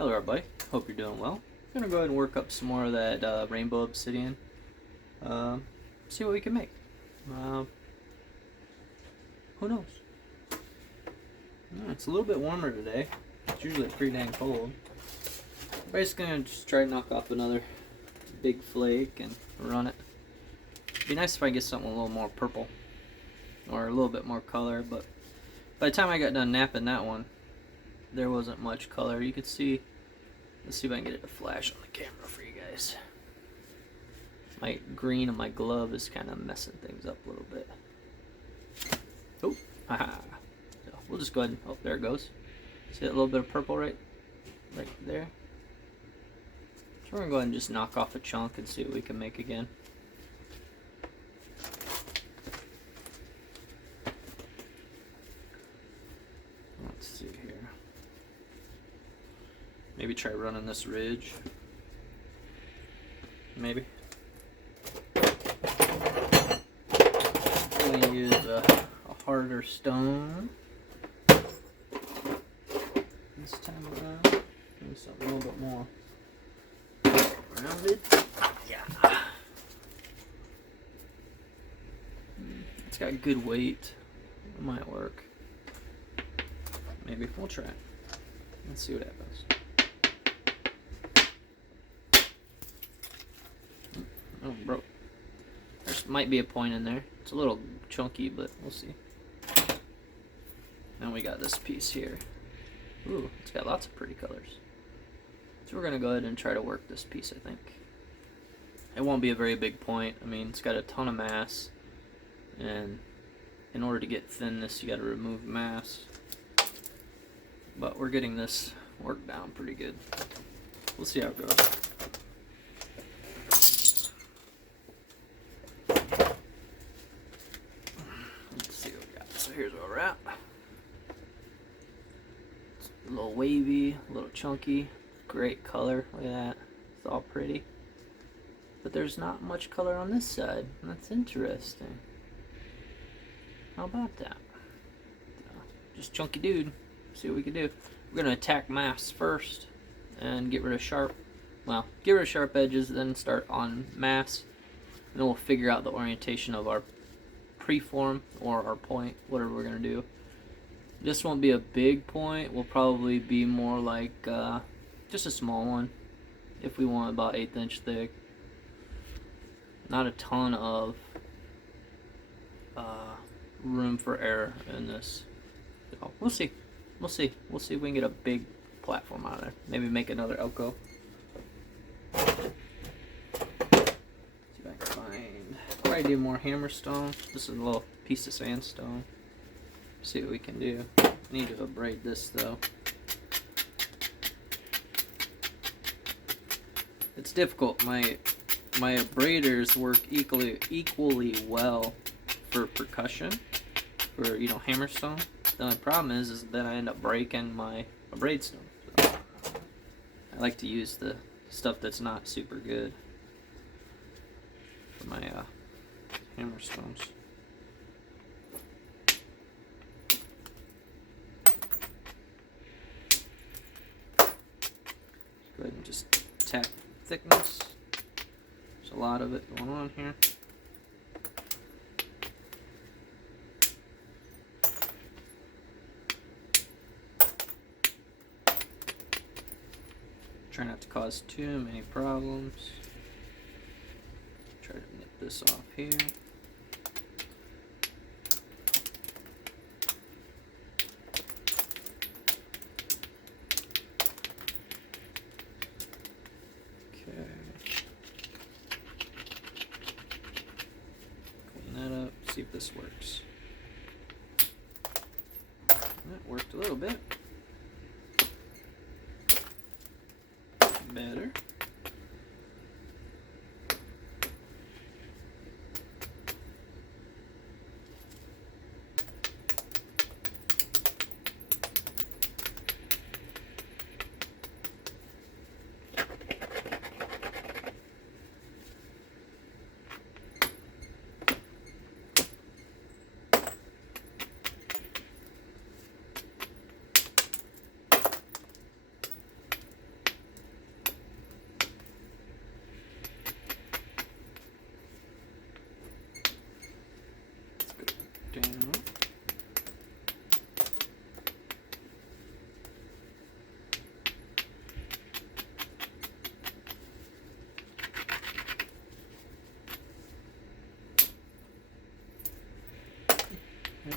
Hello everybody, hope you're doing well. I'm gonna go ahead and work up some more of that rainbow obsidian. See what we can make. Who knows? It's a little bit warmer today. It's usually pretty dang cold. I'm basically gonna just try to knock off another big flake and run it. It'd be nice if I could get something a little more purple or a little bit more color, but by the time I got done napping that one, there wasn't much color. You could see, let's see if I can get it to flash on the camera for you guys. My green on my glove is kind of messing things up a little bit. Oh, haha. So we'll just go ahead and, oh, there it goes. See that little bit of purple right there? So we're gonna go ahead and just knock off a chunk and see what we can make again. Let's see here. Maybe try running this ridge. Maybe. I'm gonna use a harder stone this time around. Maybe something a little bit more rounded. Yeah. It's got good weight. It might work. Maybe we'll try it. Let's see what happens. Oh, broke. There might be a point in there. It's a little chunky, but we'll see. Then we got this piece here. Ooh, it's got lots of pretty colors. So we're gonna go ahead and try to work this piece, I think. It won't be a very big point. I mean, it's got a ton of mass, and in order to get thinness, you gotta remove mass. But we're getting this worked down pretty good. We'll see how it goes. Let's see what we got. So here's where we're at. It's a little wavy, a little chunky, great color. Look at that. It's all pretty. But there's not much color on this side. That's interesting. How about that? Just chunky dude. See what we can do. We're gonna attack mass first and get rid of sharp. Well, get rid of sharp edges, then start on mass, and then we'll figure out the orientation of our preform or our point, whatever we're gonna do. This won't be a big point. Will probably be more like just a small one, if we want, about 1/8 inch thick. Not a ton of room for error in this. So we'll see. We'll see. We'll see if we can get a big platform out of there. Maybe make another Elko. See if I can find. Probably do more hammerstone. This is a little piece of sandstone. See what we can do. I need to abrade this though. It's difficult. My abraders work equally well for percussion, for hammerstone. The only problem is that I end up breaking my abrade stone. So I like to use the stuff that's not super good for my hammerstones. Go ahead and just tap thickness. There's a lot of it going on here. Try not to cause too many problems. Try to nip this off here. Okay. Clean that up, see if this works. That worked a little bit. Better.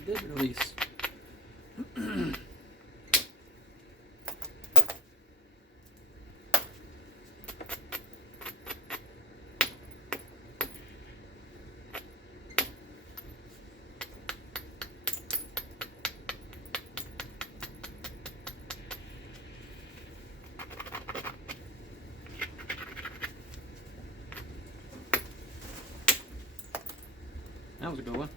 did release. That was a good one.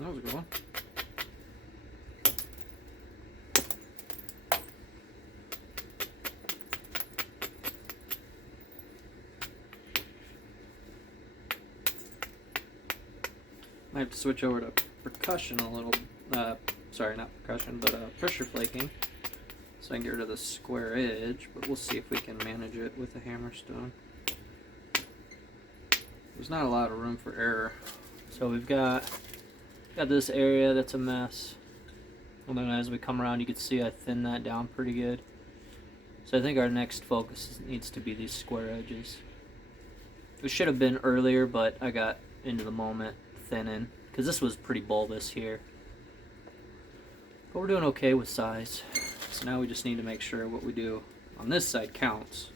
That was a good one. I have to switch over to percussion a little. Sorry, not percussion, but pressure flaking, so I can get rid of the square edge. But we'll see if we can manage it with a hammerstone. There's not a lot of room for error, so we've got this area that's a mess. And then as we come around, you can see I thin that down pretty good. So I think our next focus needs to be these square edges. It should have been earlier, but I got into the moment thinning, because this was pretty bulbous here. But we're doing okay with size. So now we just need to make sure what we do on this side counts.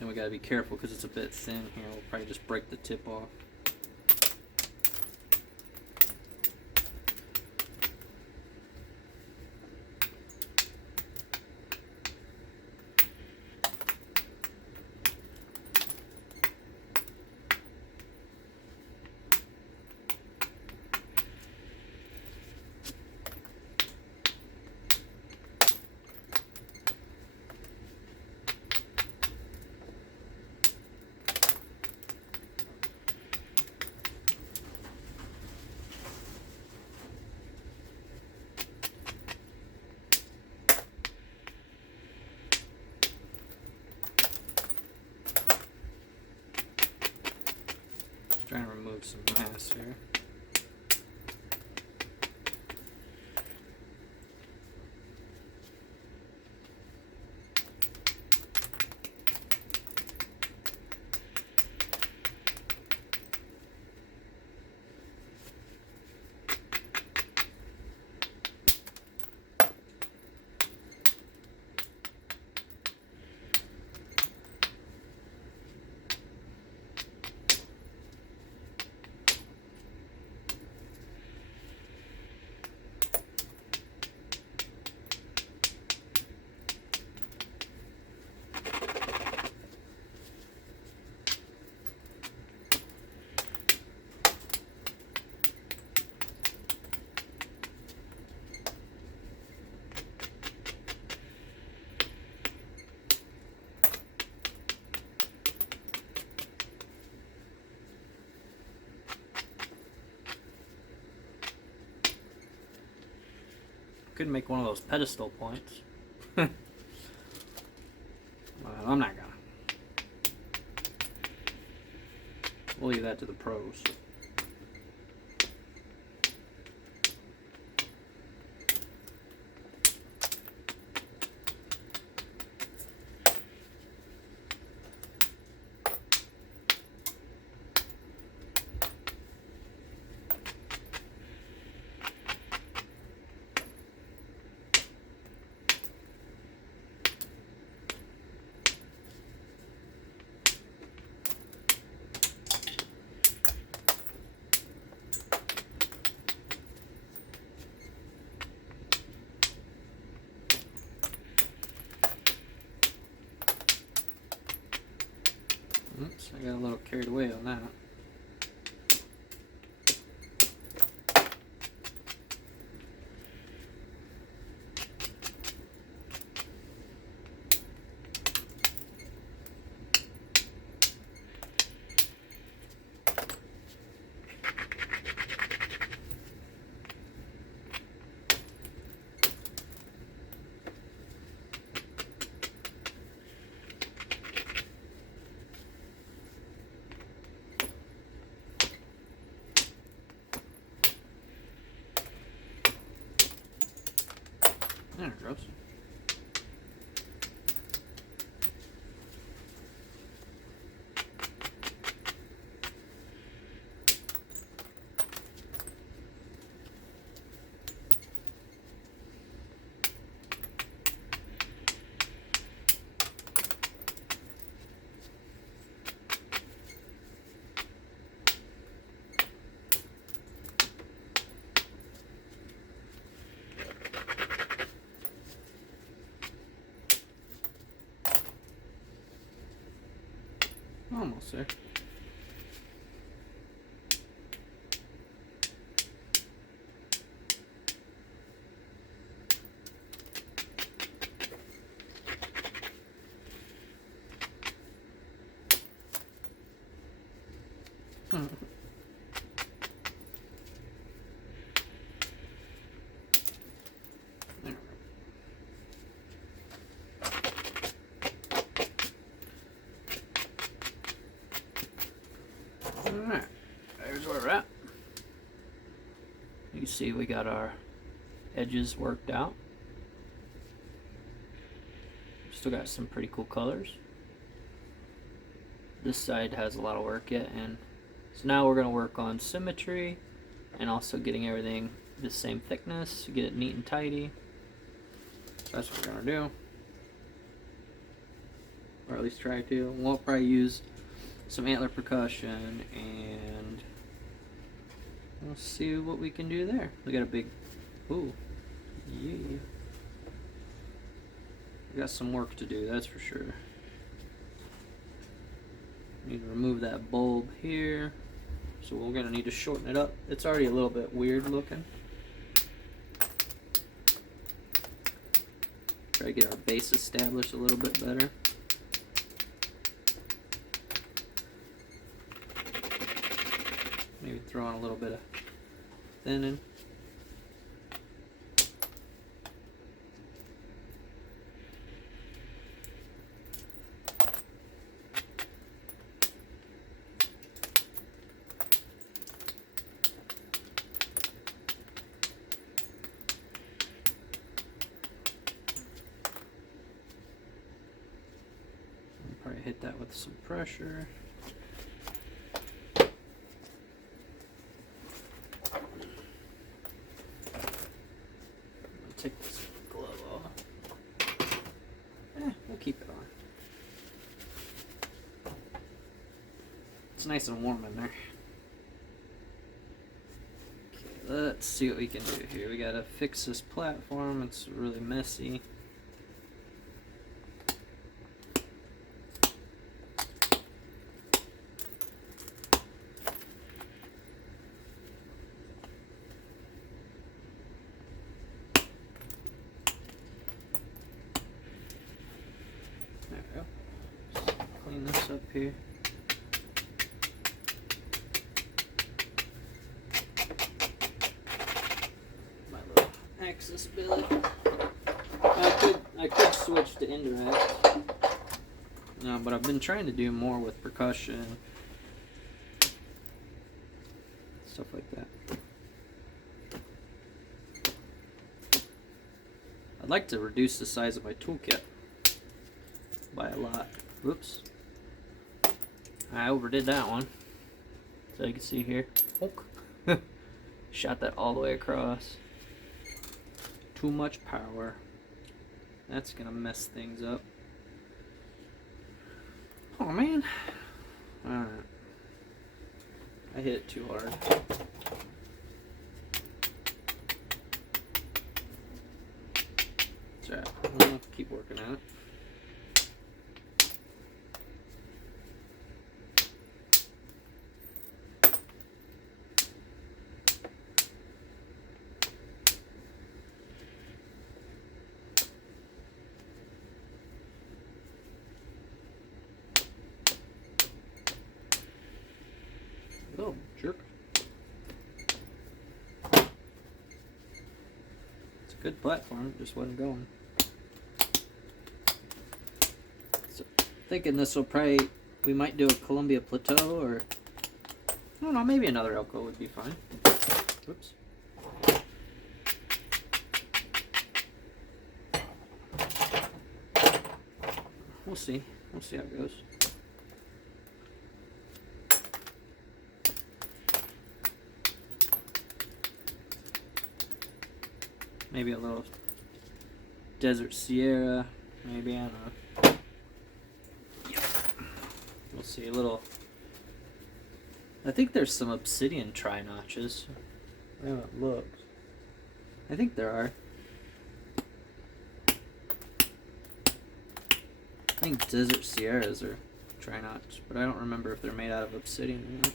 And we gotta be careful because it's a bit thin here. We'll probably just break the tip off. Trying to remove some mass here. Could make one of those pedestal points. Well, I'm not gonna. We'll leave that to the pros. I got a little carried away on that. There it goes. Almost there. Alright, there's where we're at. You can see we got our edges worked out. Still got some pretty cool colors. This side has a lot of work yet, and so now we're going to work on symmetry and also getting everything the same thickness, get it neat and tidy. So that's what we're going to do. Or at least try to. We'll probably use some antler percussion, and we'll see what we can do there. We got a big, ooh, yeah. We got some work to do, that's for sure. Need to remove that bulb here, so we're gonna need to shorten it up. It's already a little bit weird looking. Try to get our base established a little bit better. Maybe throw on a little bit of thinning. Probably hit that with some pressure. Take this glove off. We'll keep it on. It's nice and warm in there. Okay, let's see what we can do here. We gotta fix this platform. It's really messy. Clean this up here. My little axis billet. I could switch to indirect, but I've been trying to do more with percussion, stuff like that. I'd like to reduce the size of my toolkit by a lot. Whoops. I overdid that one. So you can see here. Shot that all the way across. Too much power. That's gonna mess things up. Oh man. Alright. I hit it too hard. It's alright. We'll keep working on it. Oh, jerk. It's a good platform, it just wasn't going. So, thinking this will probably, we might do a Colombia Plateau, or I don't know, maybe another Elko would be fine. Whoops. We'll see. We'll see how it goes. Maybe a little Desert Sierra, maybe, I don't know. Yep. We'll see, a little. I think there's some Obsidian tri-notches. I haven't looked. I think there are. I think Desert Sierras are tri-notch, but I don't remember if they're made out of Obsidian or not.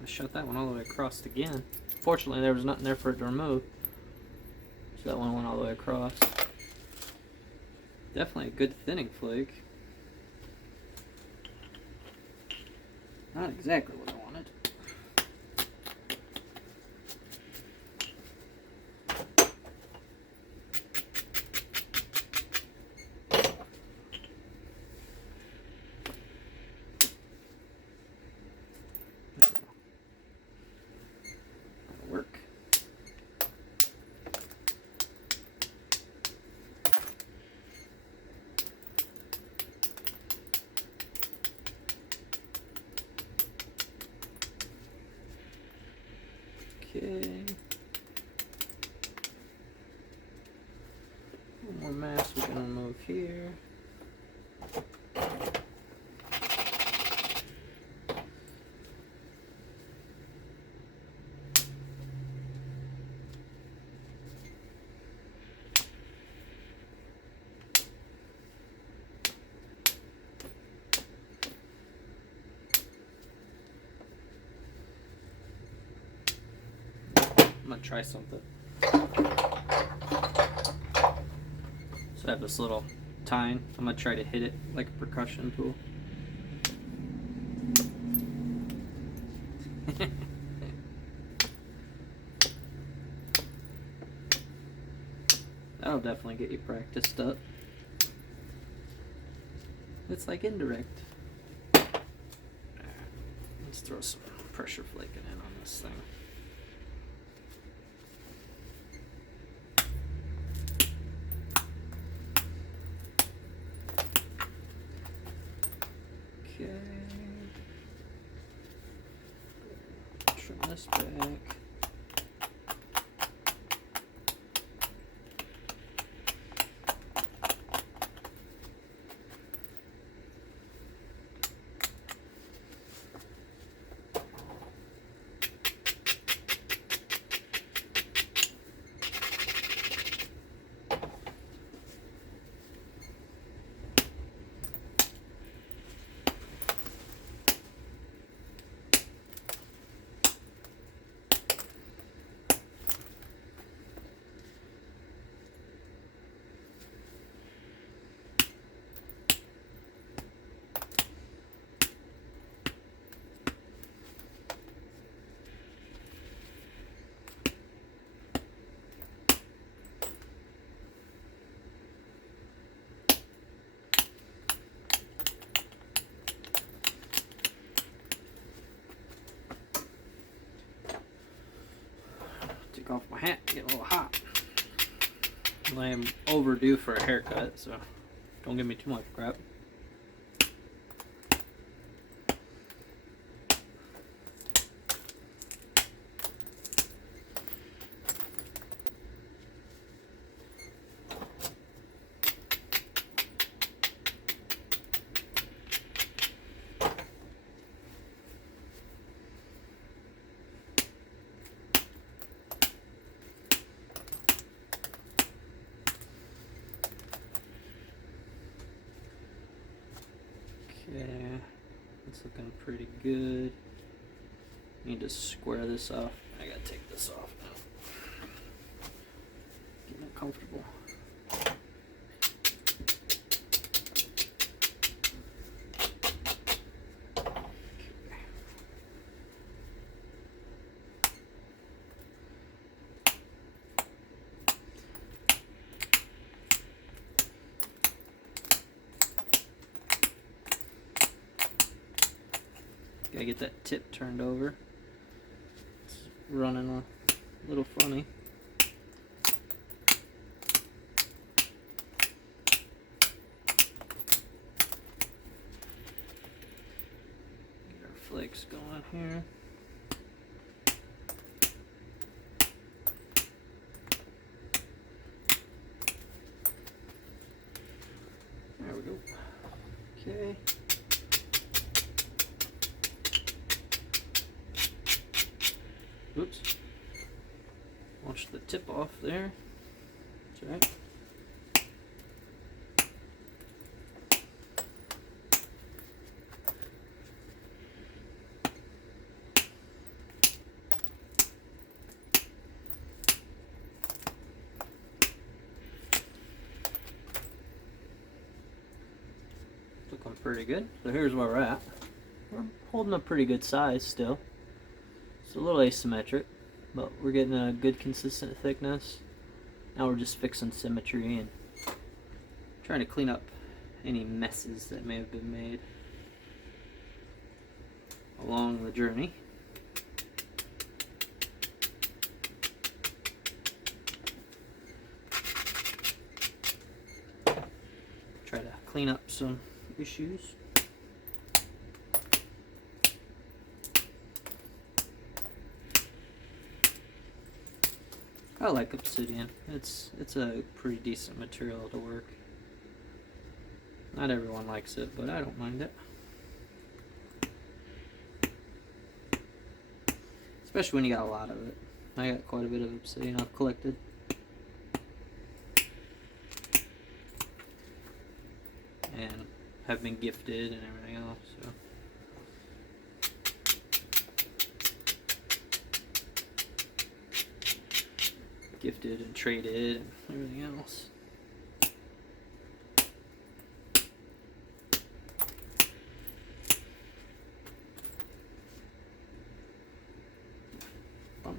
I shot that one all the way across again. Fortunately, there was nothing there for it to remove. So that one went all the way across. Definitely a good thinning flake. Not exactly what I wanted. Okay. One more mass we can remove here. I'm gonna try something. So I have this little tine. I'm gonna try to hit it like a percussion tool. That'll definitely get you practiced up. It's like indirect. Let's throw some pressure flaking in on this thing. Okay. Trim this back. Take off my hat, get a little hot. I am overdue for a haircut, so don't give me too much crap. yeah, it's looking pretty good. Need to square this off. I gotta take this off now. Getting it comfortable. Gotta get that tip turned over. It's running a little funny. Get our flakes going here. There we go. Okay. Oops. Launch the tip off there. That's right. Looking pretty good. So here's where we're at. We're holding a pretty good size still. It's a little asymmetric, but we're getting a good consistent thickness. Now we're just fixing symmetry and trying to clean up any messes that may have been made along the journey. Try to clean up some issues. I like Obsidian. It's a pretty decent material to work. Not everyone likes it, but I don't mind it. Especially when you got a lot of it. I got quite a bit of Obsidian I've collected. And have been gifted and everything else, so. Gifted and traded and everything else. Bummer.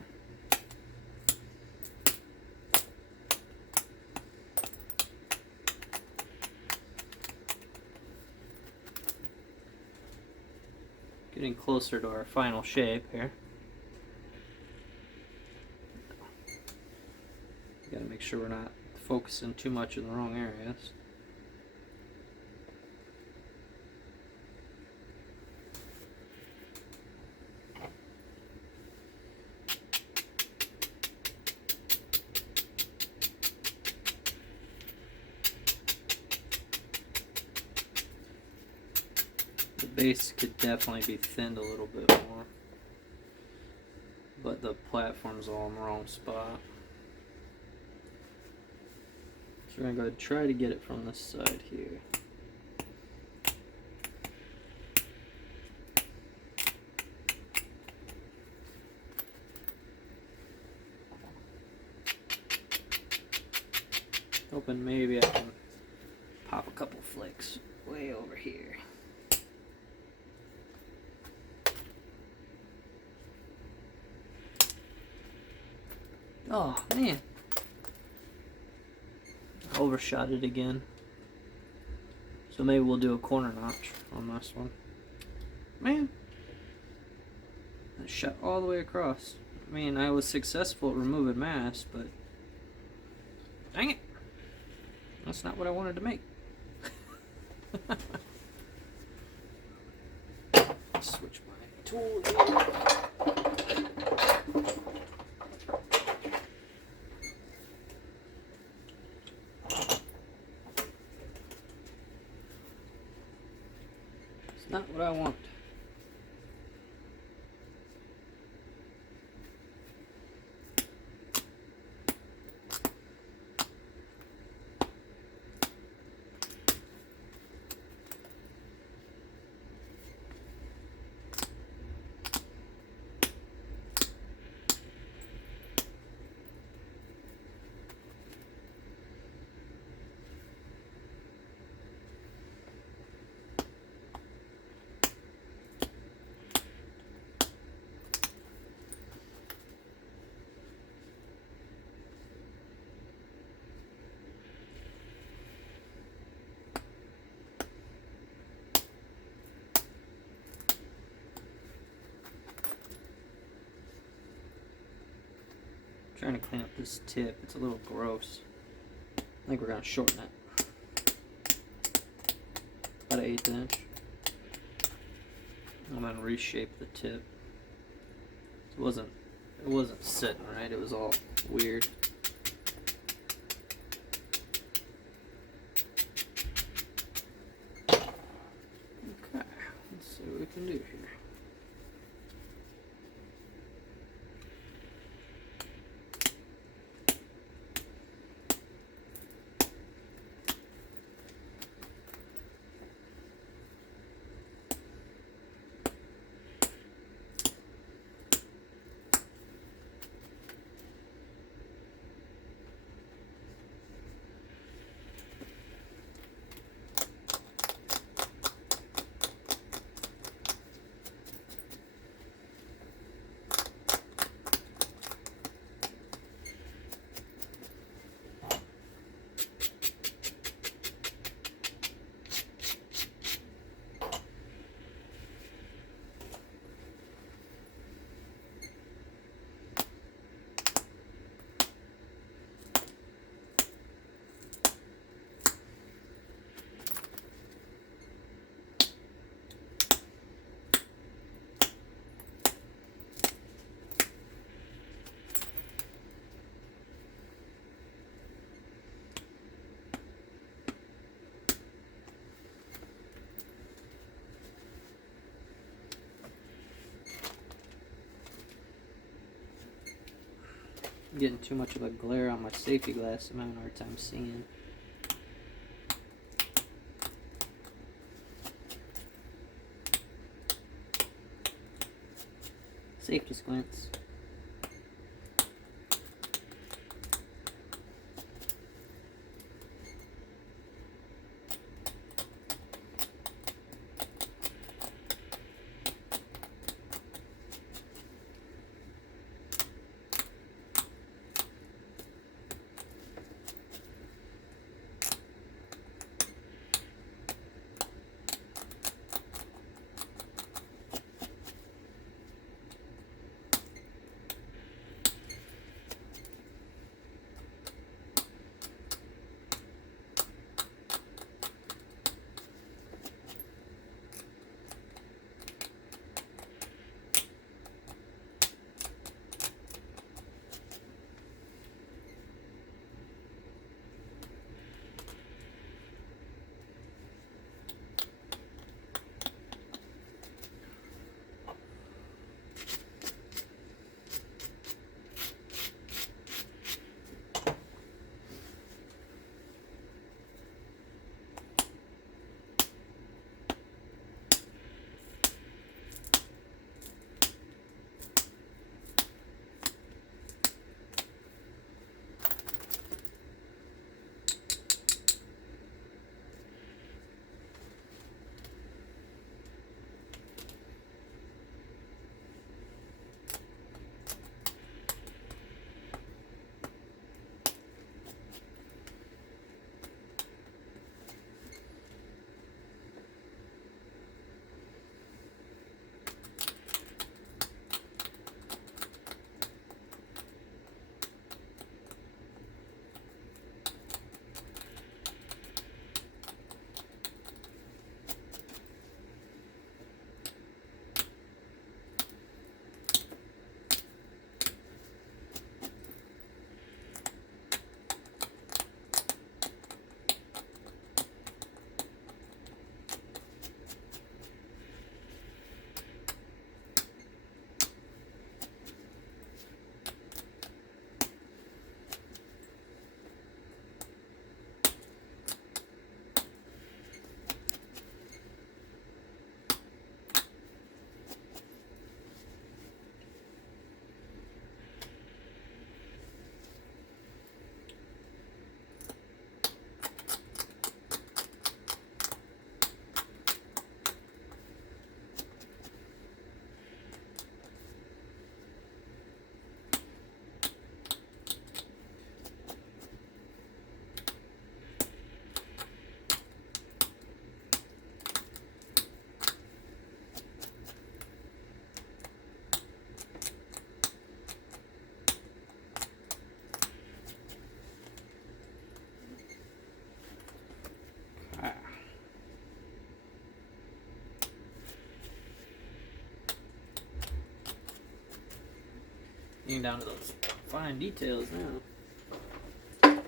Getting closer to our final shape here. Gotta make sure we're not focusing too much in the wrong areas. The base could definitely be thinned a little bit more, but the platform's all in the wrong spot. So we're going to go ahead and try to get it from this side here. Hoping maybe I can pop a couple flakes way over here. Oh man, overshot it again. So maybe we'll do a corner notch on this one. Man, I shot all the way across. I mean, I was successful at removing mass, but dang it, that's not what I wanted to make. Switch my tool here. Not what I want. trying to clean up this tip. It's a little gross. I think we're going to shorten it. About an 1/8 inch. I'm going to reshape the tip. It wasn't sitting right. It was all weird. Okay, let's see what we can do here. Getting too much of a glare on my safety glass. I'm having a hard time seeing. Safety squints. Getting down to those fine details now.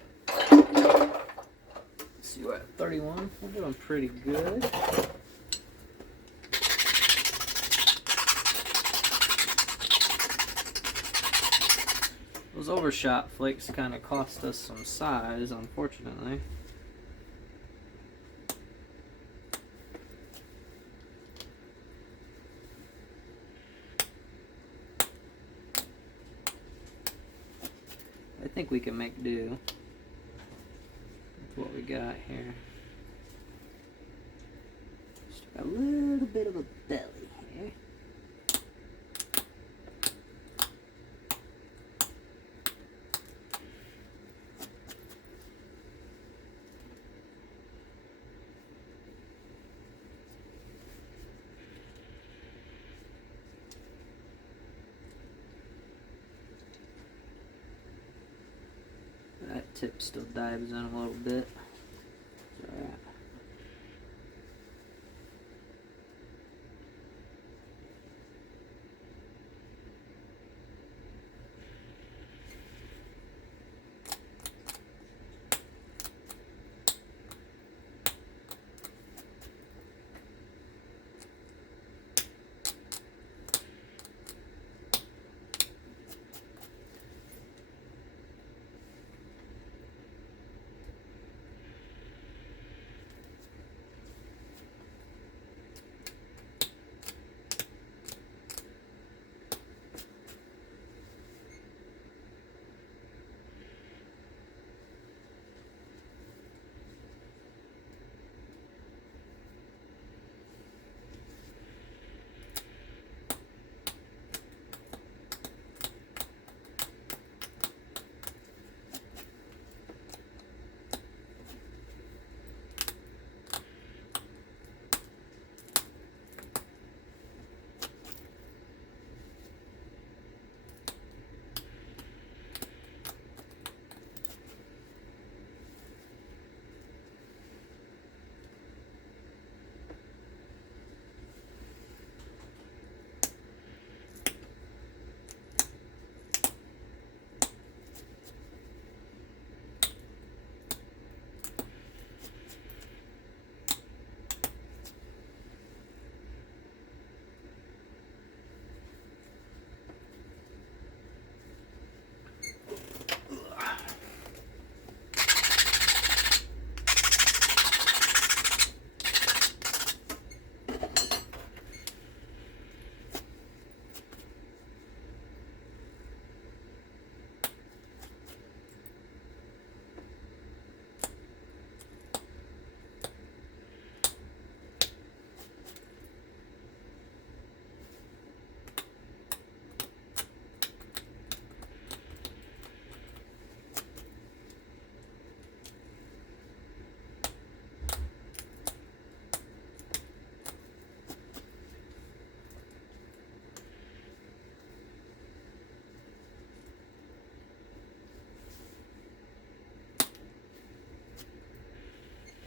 Let's see, we're at 31. We're doing pretty good. Those overshot flakes kind of cost us some size, unfortunately. I think we can make do with what we got here. Just got a little bit of a belly here. That tip still dives in a little bit. It's all right.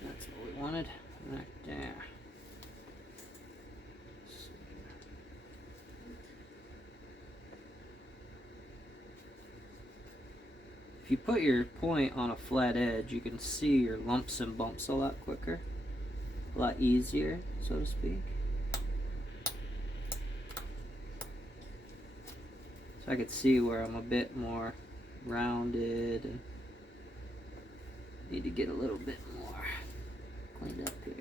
That's what we wanted, right there. If you put your point on a flat edge, you can see your lumps and bumps a lot quicker, a lot easier, so to speak. So I could see where I'm a bit more rounded and need to get a little bit more cleaned up here.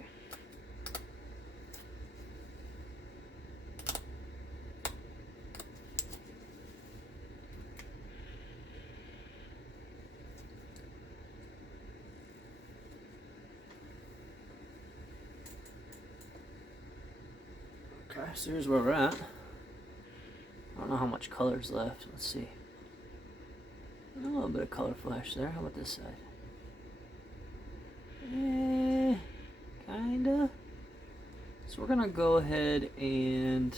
Okay, so here's where we're at. I don't know how much color's left. Let's see. A little bit of color flash there. How about this side? Kinda. So we're gonna go ahead and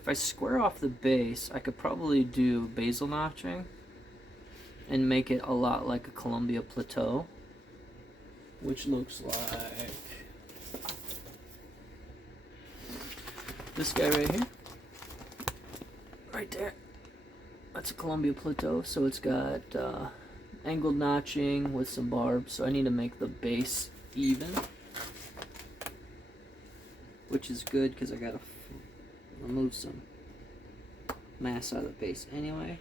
if I square off the base, I could probably do basil notching and make it a lot like a Colombia Plateau, which looks like this guy right here, right there. That's a Colombia Plateau, so it's got angled notching with some barbs. So I need to make the base even, which is good because I gotta remove some mass out of the base anyway.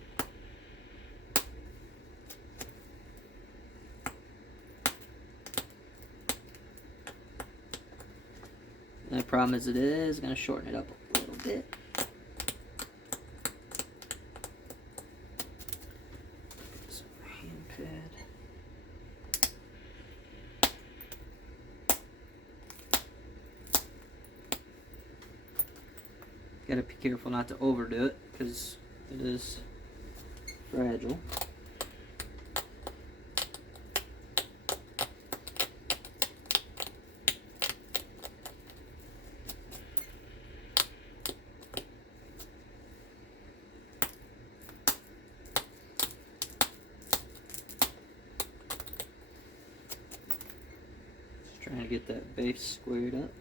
And the problem is it is going to shorten it up a little bit. Some hand pad. Gotta be careful not to overdo it because it is fragile. Trying to get that base squared up.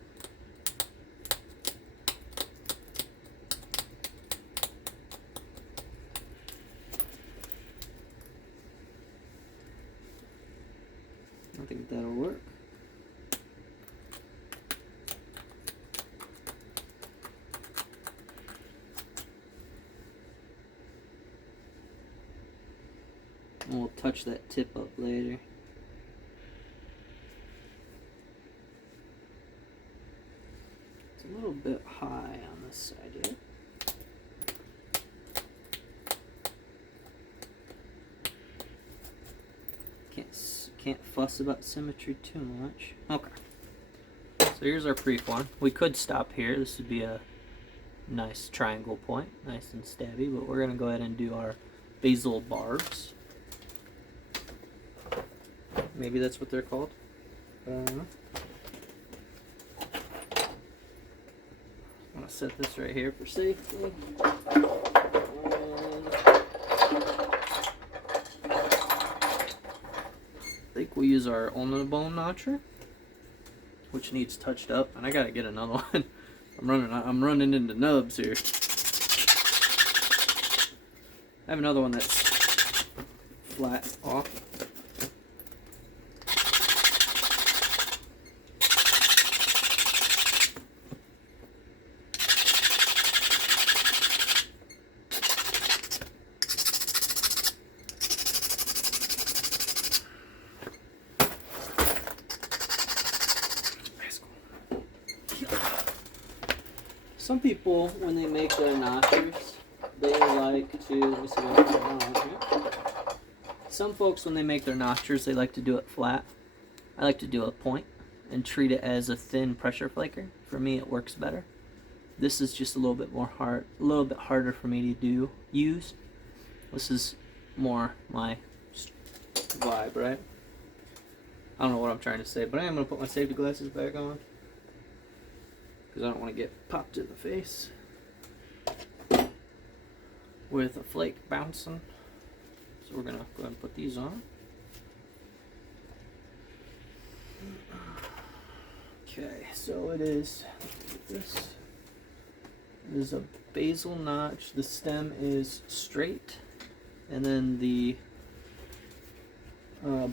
I think that'll work. And we'll touch that tip up later. It's a little bit high on this side here. Can't fuss about symmetry too much. Okay. So here's our preform. We could stop here. This would be a nice triangle point, nice and stabby, but we're gonna go ahead and do our basil barbs. Maybe that's what they're called. I'm gonna set this right here for safety. I think we'll use our ulna bone notcher, which needs touched up, and I gotta get another one. I'm running into nubs here. I have another one that's flat off. Some people, when they make their notchers, they like to, let me see what's going on here. Some folks, when they make their notchers, they like to do it flat. I like to do a point and treat it as a thin pressure flaker. For me, it works better. This is just a little bit harder for me to use. This is more my vibe, right? I don't know what I'm trying to say, but I am going to put my safety glasses back on, because I don't want to get popped in the face with a flake bouncing. So we're going to go ahead and put these on. Okay, so it is this. It is a basil notch. The stem is straight, and then the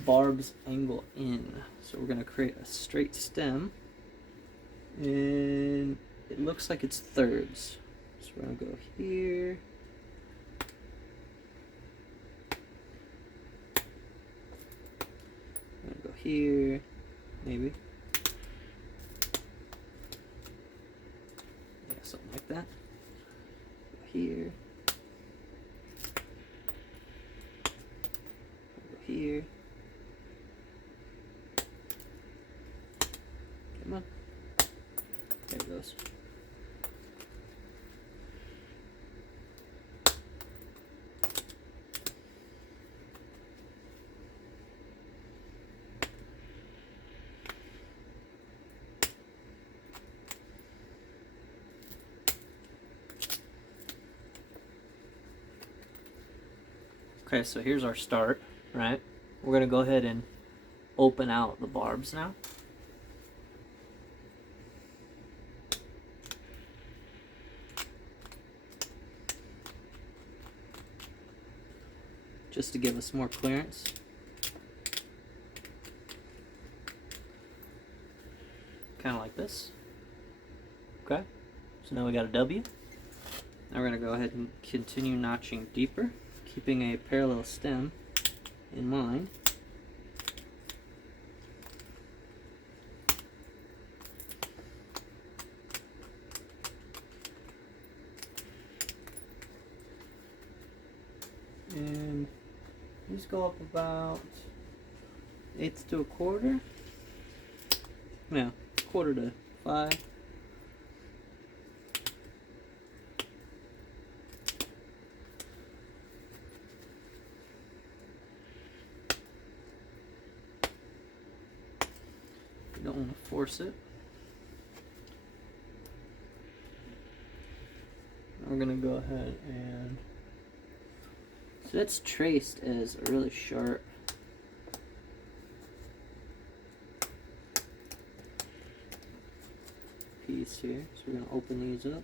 barbs angle in. So we're going to create a straight stem. And it looks like it's thirds. So we're going to go here. I'm going to go here, maybe. Yeah, something like that. Go here. Go here. Come on. There it goes. Okay, so here's our start, right? We're going to go ahead and open out the barbs now. just to give us more clearance. Kind of like this. Okay, so now we got a W. Now we're going to go ahead and continue notching deeper, keeping a parallel stem in mind. And just go up about 1/8 to 1/4. No, 1/4 to 5. You don't want to force it. We're going to go ahead and... So that's traced as a really sharp piece here. So we're going to open these up.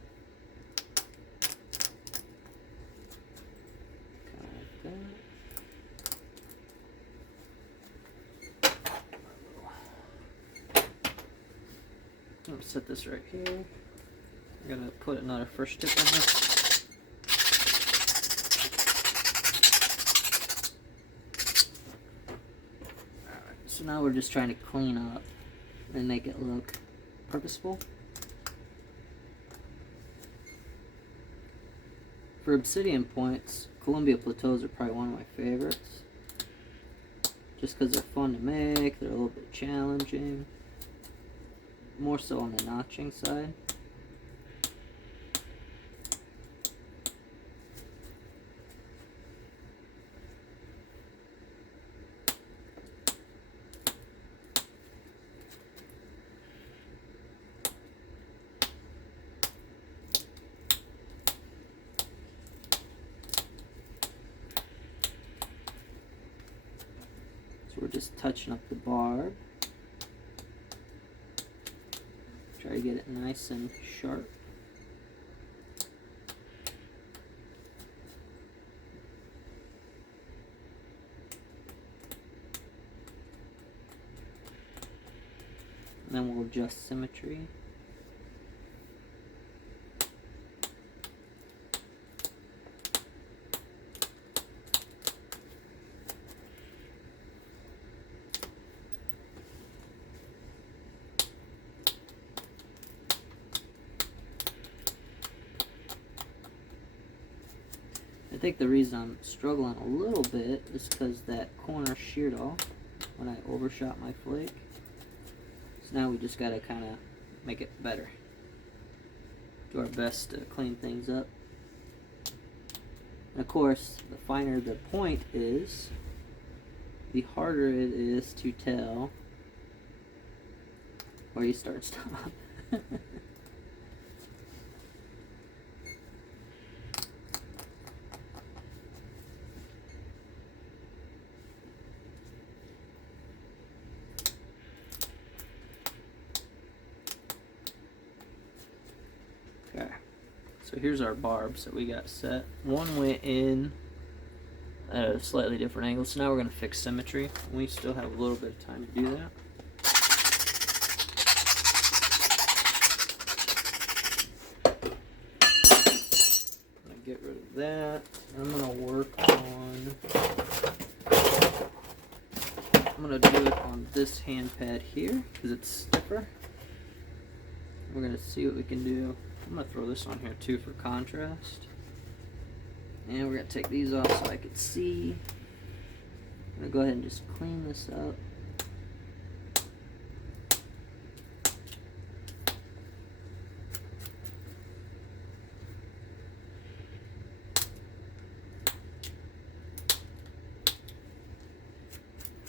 Kind of like that. I'm going to set this right here. I'm going to put another first tip on this. So now we're just trying to clean up and make it look purposeful. For obsidian points, Colombia Plateaus are probably one of my favorites. Just because they're fun to make, they're a little bit challenging. More so on the notching side. We're just touching up the barb. Try to get it nice and sharp. And then we'll adjust symmetry. I think the reason I'm struggling a little bit is because that corner sheared off when I overshot my flake. So now we just gotta kind of make it better. Do our best to clean things up. And of course, the finer the point is, the harder it is to tell where you start and stop. Okay, so here's our barbs that we got set. One went in at a slightly different angle, so now we're going to fix symmetry. We still have a little bit of time to do that. I'm going to get rid of that. I'm going to work on... I'm going to do it on this hand pad here because it's stiffer. We're going to see what we can do. I'm going to throw this on here too for contrast. And we're going to take these off so I can see. I'm going to go ahead and just clean this up.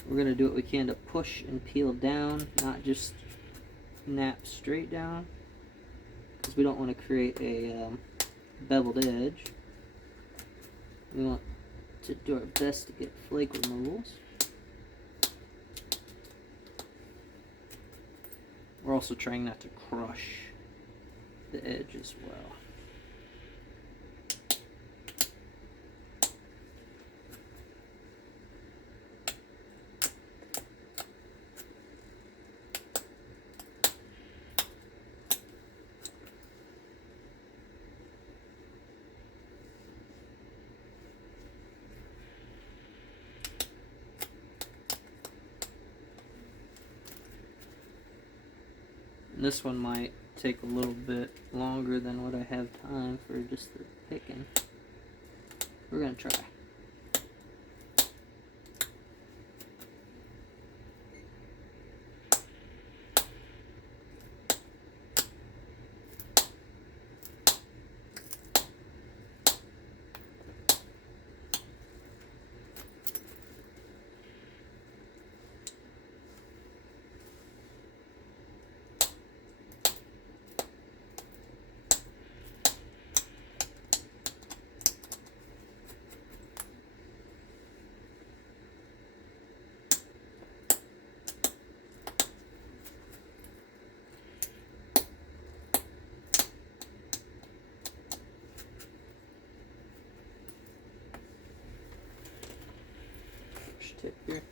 We're going to do what we can to push and peel down, not just snap straight down, because we don't want to create a beveled edge. We want to do our best to get flake removals. We're also trying not to crush the edge as well. This one might take a little bit longer than what I have time for just the picking. We're gonna try. Tip here.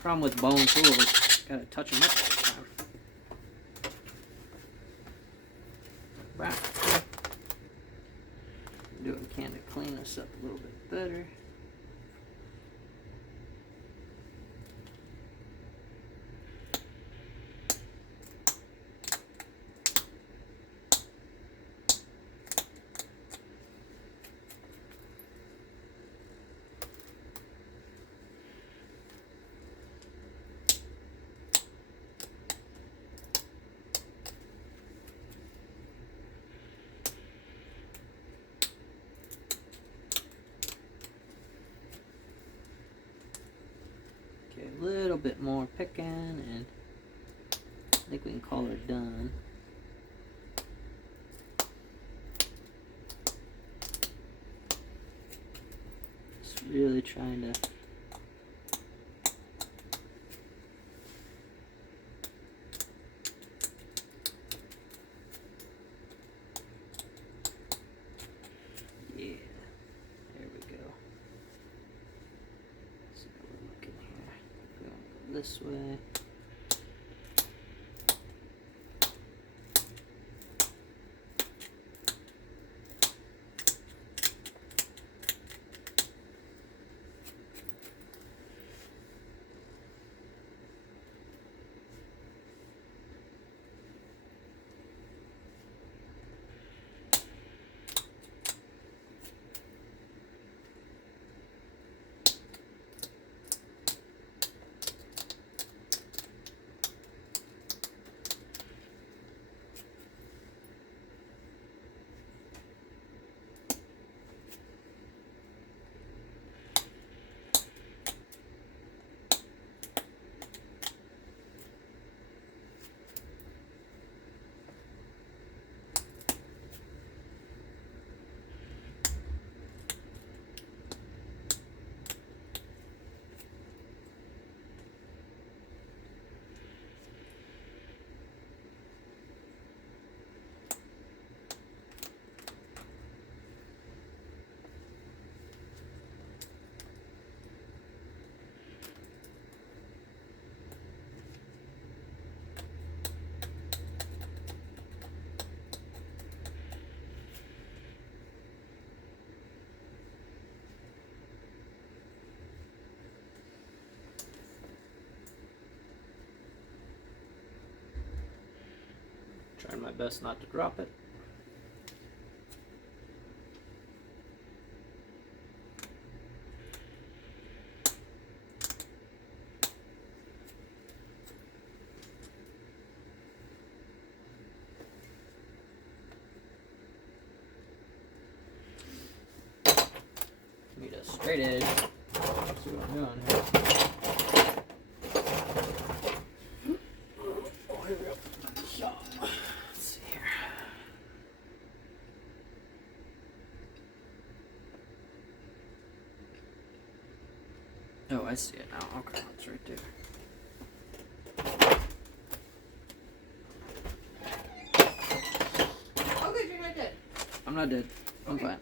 Problem with bone tools, gotta touch them up all the time. Back. Do what we can to clean this up a little bit better. A little bit more picking, and I think we can call her done. Just really trying to this way. Trying my best not to drop it. Need a straight edge. Let's see what I'm doing here. Oh, here we go. So, let's see here. Oh, I see it now. Okay, it's right there. Oh, good, you're not dead. I'm not dead. I'm fine.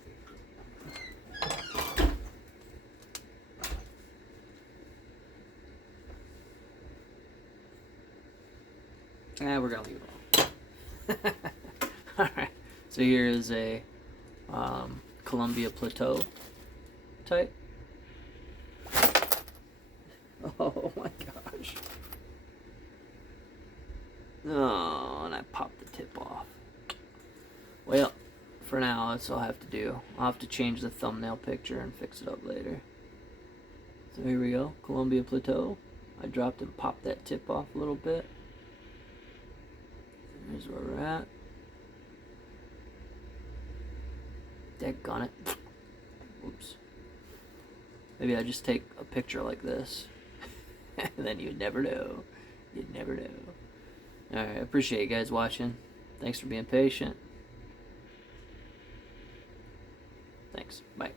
We're gonna leave it alone. Alright, so here is a Colombia Plateau type. Oh my gosh. Oh, and I popped the tip off. Well, for now, that's all I have to do. I'll have to change the thumbnail picture and fix it up later. So here we go, Colombia Plateau. I dropped and popped that tip off a little bit. Here's where we're at. Daggone it. Oops. Maybe I just take a picture like this. And then you'd never know. You'd never know. Alright, I appreciate you guys watching. Thanks for being patient. Thanks. Bye.